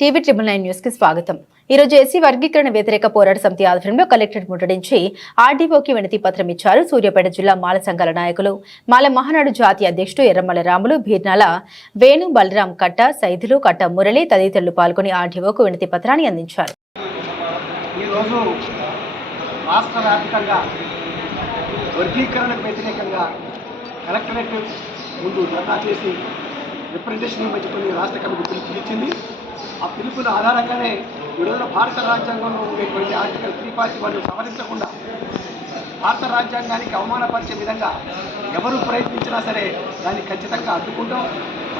TV ట్రిబుల్9 news కి స్వాగతం. ఈ రోజు ఎస్సీ వర్గీకరణ వ్యతిరేక పోరాట సమితి ఆధ్వర్యంలో కలెక్టరేట్ ముట్టడించి ఆర్డీఓకి వినతి పత్రం ఇచ్చారు. సూర్యాపేట జిల్లా మాల సంఘాల నాయకులు, మాల మహానాడు జాతీయ అధ్యక్షుడు ఎర్రమల రాములు, బీర్నాల వేణు, బలరాం కట్ట, సైదులు, కట్ట మురళి తదితరులు పాల్గొని ఆర్డీఓకు వినతి పత్రాన్ని అందించారు. రిప్రజెంటేషన్ ఇవ్వని రాష్ట్ర కమిటీ పిలిచింది. ఆ పిలుపుల ఆధారంగానే ఈరోజు భారత రాజ్యాంగంలో ఉండేటువంటి ఆర్టికల్ 341 సవరించకుండా భారత రాజ్యాంగానికి అవమానపరిచే విధంగా ఎవరు ప్రయత్నించినా సరే దాన్ని ఖచ్చితంగా అడ్డుకుంటాం.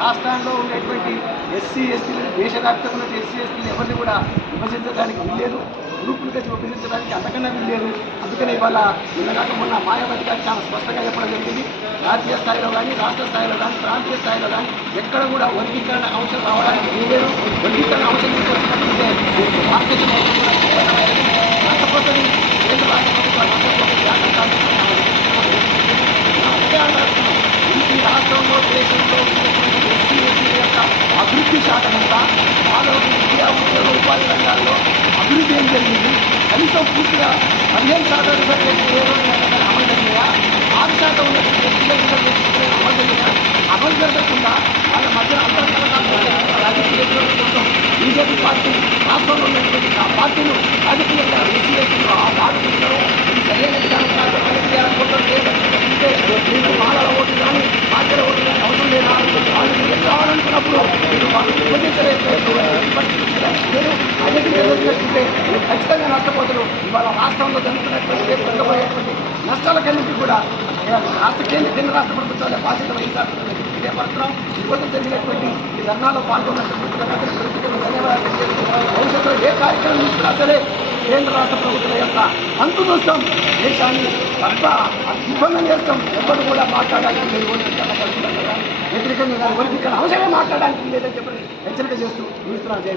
రాష్ట్రంలో ఉండేటువంటి ఎస్సీ ఎస్టీలను, దేశవ్యాప్తంగా ఉన్న ఎస్సీ ఎస్టీలు ఎవరిని కూడా విభజించడానికి వీల్లేదు, గ్రూపులుగా విభజించడానికి అంతకన్నా వీల్లేదు. అందుకనే ఇవాళ నిన్నగాక మొన్న మాయావతి గారు చాలా స్పష్టంగా చెప్పడం జరిగింది. జాతీయ స్థాయిలో కానీ, రాష్ట్ర స్థాయిలో కానీ, ప్రాంతీయ స్థాయిలో కానీ ఎక్కడ కూడా వర్గీకరణ అంశం రావడానికి వీల్లేదు. వర్గీకరణ అంశం నుంచి వచ్చినట్లయితే భారతదేశం రాష్ట్రపతి, కేంద్ర రాష్ట్ర ప్రభుత్వాలు ఈ రాష్ట్రంలో, దేశంలో ఎస్సీ ఎస్టీల యొక్క అభివృద్ధి శాతమంతా మానవుల విద్యా, ఉద్యోగ, ఉపాధి రంగాల్లో అభివృద్ధి ఏం జరిగింది? కనీసం పూర్తిగా 15% రిజర్వేషన్ ఏ రోజు అమలు జరిగినా, 6% ఉన్నటువంటి ఎస్టీల అమలు జరిగినా, అమలు జరగకుండా వాళ్ళ మధ్య రాజకీయ కోసం బీజేపీ పార్టీ రాష్ట్రంలో ఉన్నటువంటి ఆ పార్టీలు రాజకీయంగా ఎస్సీ ఎస్టీలు ఆడుతున్నారు. ఇది సరైన విధానం కాదు. మీకు మాలల ఓటు కానీ, పార్టీల ఓటు కానీ అవసరం లేదా? వాళ్ళు ఏం కావాలనుకున్నప్పుడు వాళ్ళు విభజించలేదు. అన్నింటింటే ఖచ్చితంగా నష్టపోతారు. ఇవాళ రాష్ట్రంలో జరుగుతున్నటువంటి పెరగబోయేటువంటి నష్టాలకన్నింటినీ కూడా కేంద్ర రాష్ట్ర ప్రభుత్వాల బాధ్యత వహించాల్సిన ఇదే పత్రం. ఈరోజు జరిగినటువంటి ఈ ధర్నాలో పాల్గొన్నటువంటి ధన్యవాదాలు. భవిష్యత్తులో ఏ కార్యక్రమం తీసుకున్నా సరే కేంద్ర రాష్ట్ర ప్రభుత్వం యొక్క అంతు చూస్తాం, దేశాన్ని ఇబ్బంది చేస్తాం. ఎవరు కూడా మాట్లాడడానికి లేదు, వ్యతిరేకంగా వర్గీకరణ అవసరమే మాట్లాడడానికి లేదని చెప్పి హెచ్చరిక చేస్తూ చూస్తున్నాను. జై